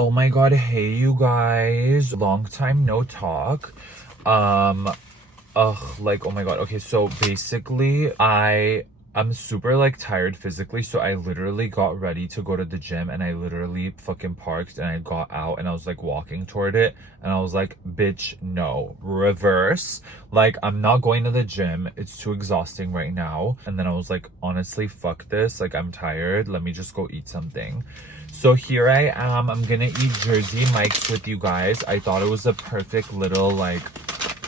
Oh my god, hey you guys. Long time no talk. Like, oh my god. Okay, so basically I'm super like tired physically, so I literally got ready to go to the gym and I literally fucking parked and I got out and I was like walking toward it and I was like, bitch, no, reverse. Like, I'm not going to the gym. It's too exhausting right now. And then I was like, honestly, fuck this. Like, I'm tired. Let me just go eat something. So here I am. I'm gonna eat Jersey Mike's with you guys. I thought it was a perfect little like,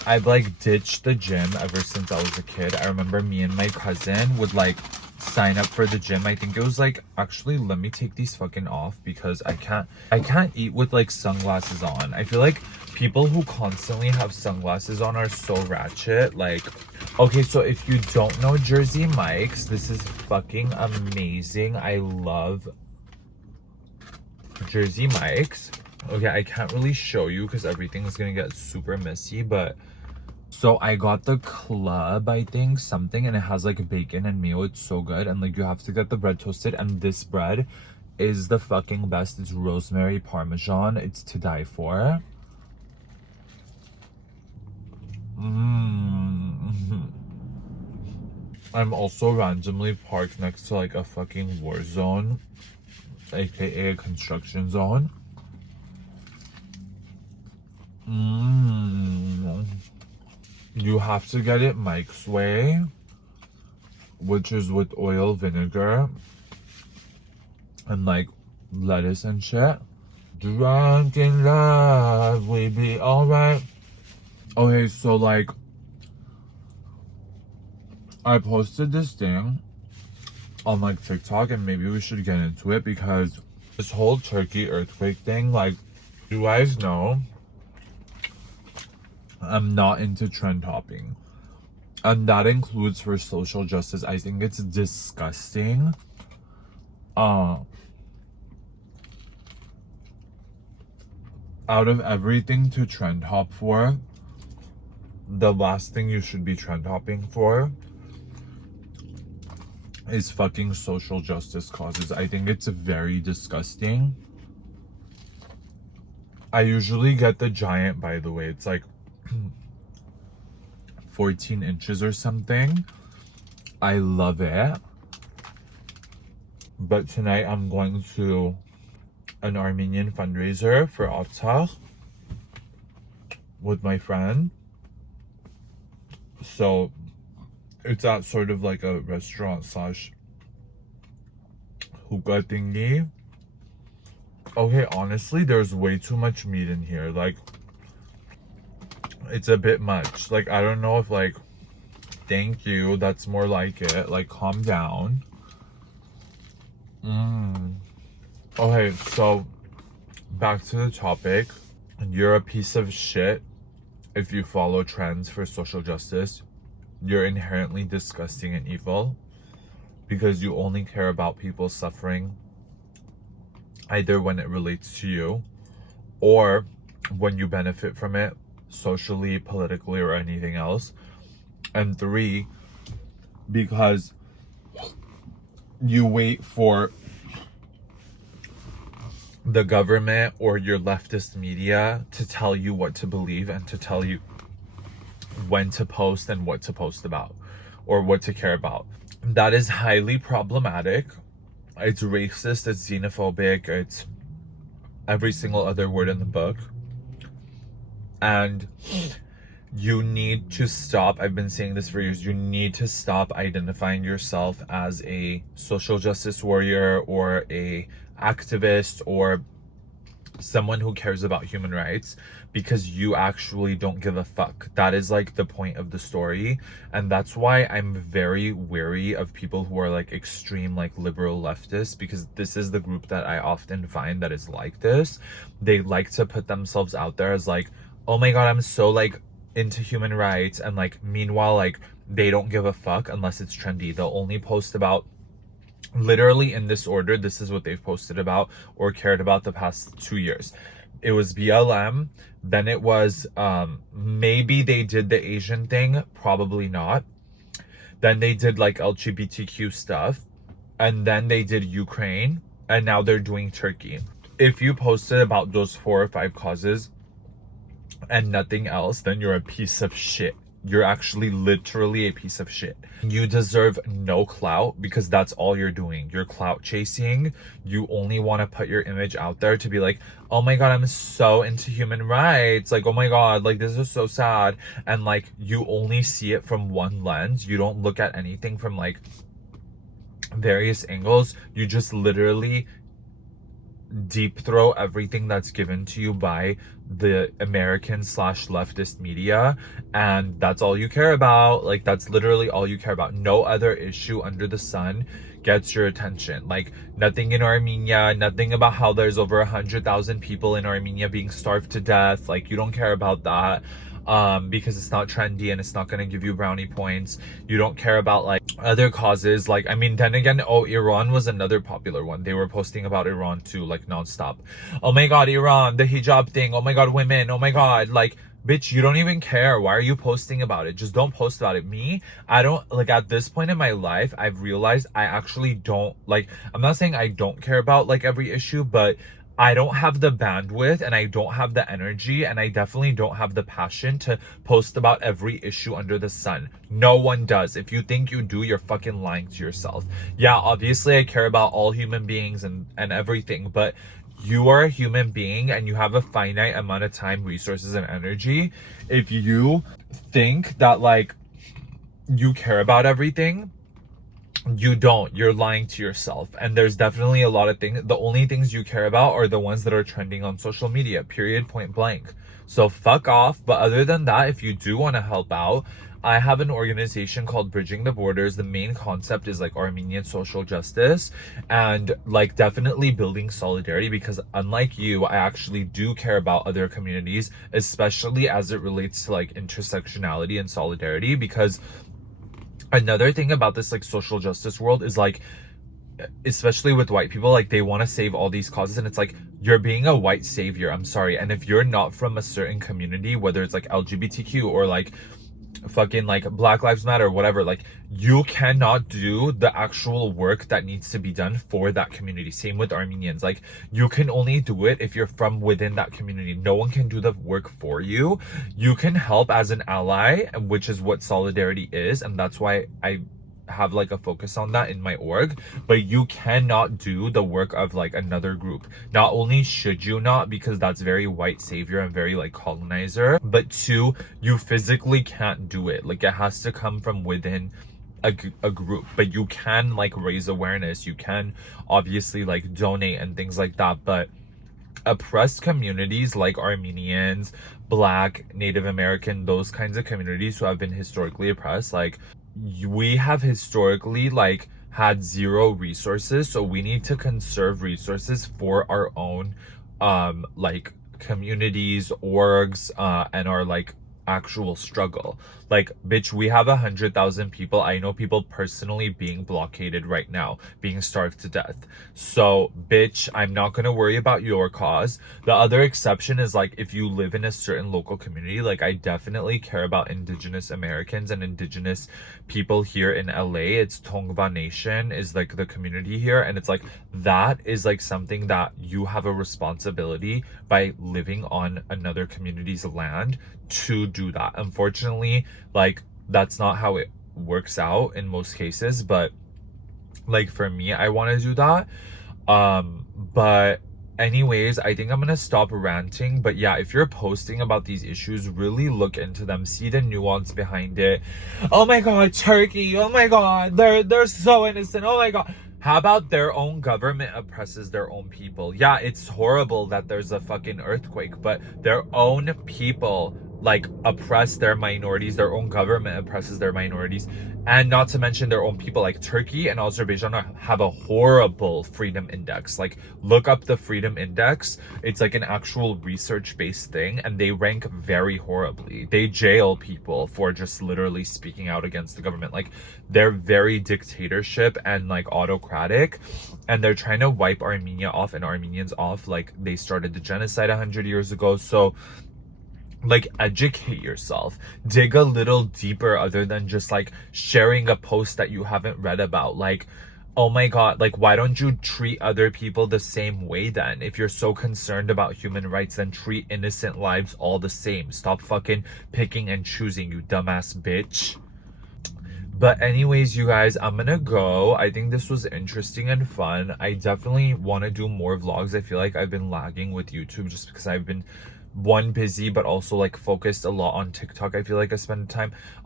I've like ditched the gym ever since I was a kid. I remember me and my cousin would like sign up for the gym. I think it was like, actually let me take these fucking off because I can't eat with like sunglasses on. I feel like people who constantly have sunglasses on are so ratchet. Like, okay, so if you don't know Jersey Mike's, this is fucking amazing. I love Jersey Mike's. Okay, I can't really show you because everything's gonna get super messy, but so I got the club, I think, something, and it has like bacon and mayo. It's so good. And like you have to get the bread toasted, and this bread is the fucking best. It's rosemary parmesan. It's to die for. I'm also randomly parked next to like a fucking war zone, aka a construction zone. You have to get it Mike's way, which is with oil, vinegar, and like lettuce and shit. Drunk in love, we be alright. Okay, so like, I posted this thing on like TikTok, and maybe we should get into it because this whole Turkey earthquake thing, like, you guys know I'm not into trend hopping. And that includes for social justice. I think it's disgusting. Out of everything to trend hop for, the last thing you should be trend hopping for is fucking social justice causes. I think it's very disgusting. I usually get the giant, by the way. It's like 14 inches or something. I love it. But tonight I'm going to an Armenian fundraiser for Artsakh with my friend. So it's at sort of like a restaurant slash hookah thingy. Okay, honestly, there's way too much meat in here. Like, it's a bit much. Like, I don't know if like, thank you, that's more like it. Like, calm down. Okay, so back to the topic. You're a piece of shit if you follow trends for social justice. You're inherently disgusting and evil because you only care about people suffering, either when it relates to you or when you benefit from it socially, politically, or anything else. And 3, because you wait for the government or your leftist media to tell you what to believe and to tell you when to post and what to post about or what to care about. That is highly problematic. It's racist, it's xenophobic, it's every single other word in the book. And you need to stop. I've been saying this for years. You need to stop identifying yourself as a social justice warrior or a activist or someone who cares about human rights, because you actually don't give a fuck. That is like the point of the story. And that's why I'm very wary of people who are like extreme like liberal leftists, because this is the group that I often find that is like this. They like to put themselves out there as like, oh my god, I'm so like into human rights, and like meanwhile like they don't give a fuck unless it's trendy. They'll only post about, literally in this order, this is what they've posted about or cared about the past 2 years. It was BLM, then it was maybe they did the Asian thing, probably not. Then they did like LGBTQ stuff, and then they did Ukraine, and now they're doing Turkey. If you posted about those 4 or 5 causes and nothing else, then you're a piece of shit. You're actually literally a piece of shit. You deserve no clout because that's all you're doing. You're clout chasing. You only want to put your image out there to be like, oh my God, I'm so into human rights. Like, oh my God, like this is so sad. And like, you only see it from one lens. You don't look at anything from like various angles. You just literally deep throw everything that's given to you by the American slash leftist media, and that's all you care about. Like, that's literally all you care about. No other issue under the sun gets your attention. Like, nothing in Armenia, nothing about how there's over 100,000 people in Armenia being starved to death. Like, you don't care about that because it's not trendy and it's not going to give you brownie points. You don't care about like other causes. Like, I mean, then again, oh, Iran was another popular one. They were posting about Iran too, like nonstop. Oh my God, Iran, the hijab thing. Oh my God, women. Oh my God, like, bitch, you don't even care. Why are you posting about it? Just don't post about it. Me, I don't, like, at this point in my life, I've realized I actually don't, like, I'm not saying I don't care about like every issue, but I don't have the bandwidth and I don't have the energy and I definitely don't have the passion to post about every issue under the sun. No one does. If you think you do, you're fucking lying to yourself. Yeah, obviously I care about all human beings and everything, but you are a human being and you have a finite amount of time, resources, and energy. If you think that like you care about everything, you don't. You're lying to yourself. And there's definitely a lot of things. The only things you care about are the ones that are trending on social media, period, point blank. So fuck off. But other than that, if you do want to help out, I have an organization called Bridging the Borders. The main concept is like Armenian social justice and like definitely building solidarity, because unlike you, I actually do care about other communities, especially as it relates to like intersectionality and solidarity. Because another thing about this like social justice world is like, especially with white people, like they want to save all these causes, and it's like, you're being a white savior. I'm sorry. And if you're not from a certain community, whether it's like LGBTQ or like fucking like Black Lives Matter, whatever, like you cannot do the actual work that needs to be done for that community. Same with Armenians. Like, you can only do it if you're from within that community. No one can do the work for you. You can help as an ally, which is what solidarity is, and that's why I have like a focus on that in my org. But you cannot do the work of like another group. Not only should you not, because that's very white savior and very like colonizer, but two, you physically can't do it. Like, it has to come from within a group. But you can like raise awareness, you can obviously like donate and things like that. But oppressed communities like Armenians, Black, Native American, those kinds of communities who have been historically oppressed, like, we have historically like had zero resources, so we need to conserve resources for our own like communities, orgs, and our like actual struggle. Like, bitch, we have 100,000 people. I know people personally being blockaded right now, being starved to death. So bitch, I'm not gonna worry about your cause. The other exception is like, if you live in a certain local community, like I definitely care about Indigenous Americans and Indigenous people here in LA. It's Tongva Nation is like the community here, and it's like, that is like something that you have a responsibility by living on another community's land to do that. Unfortunately, like, that's not how it works out in most cases, but like for me, I want to do that. But anyways, I think I'm gonna stop ranting. But yeah, if you're posting about these issues, really look into them, see the nuance behind it. Oh my God, Turkey, oh my God, they're so innocent. Oh my God. How about their own government oppresses their own people? Yeah, it's horrible that there's a fucking earthquake, but their own people like oppress their minorities. Their own government oppresses their minorities. And not to mention their own people. Like, Turkey and Azerbaijan have a horrible freedom index. Like, look up the freedom index. It's like an actual research-based thing, and they rank very horribly. They jail people for just literally speaking out against the government. Like, they're very dictatorship and like autocratic, and they're trying to wipe Armenia off and Armenians off. Like, they started the genocide 100 years ago. So like, educate yourself, dig a little deeper other than just like sharing a post that you haven't read about. Like, Oh my god, like why don't you treat other people the same way then? If you're so concerned about human rights, then treat innocent lives all the same. Stop fucking picking and choosing, you dumbass bitch. But anyways, you guys, I'm gonna go. I think this was interesting and fun. I definitely want to do more vlogs. I feel like I've been lagging with YouTube just because I've been one busy but also like focused a lot on TikTok. I feel like I spend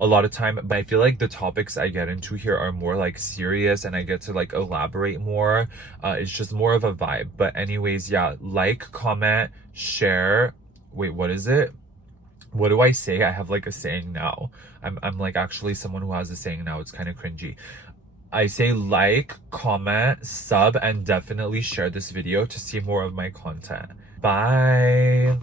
a lot of time, but I feel like the topics I get into here are more like serious and I get to like elaborate more. It's just more of a vibe. But anyways, yeah, like, comment, share. Wait, what is it? What do I say? I have like a saying now. I'm like actually someone who has a saying now. It's kind of cringy. I say like, comment, sub, and definitely share this video to see more of my content. Bye.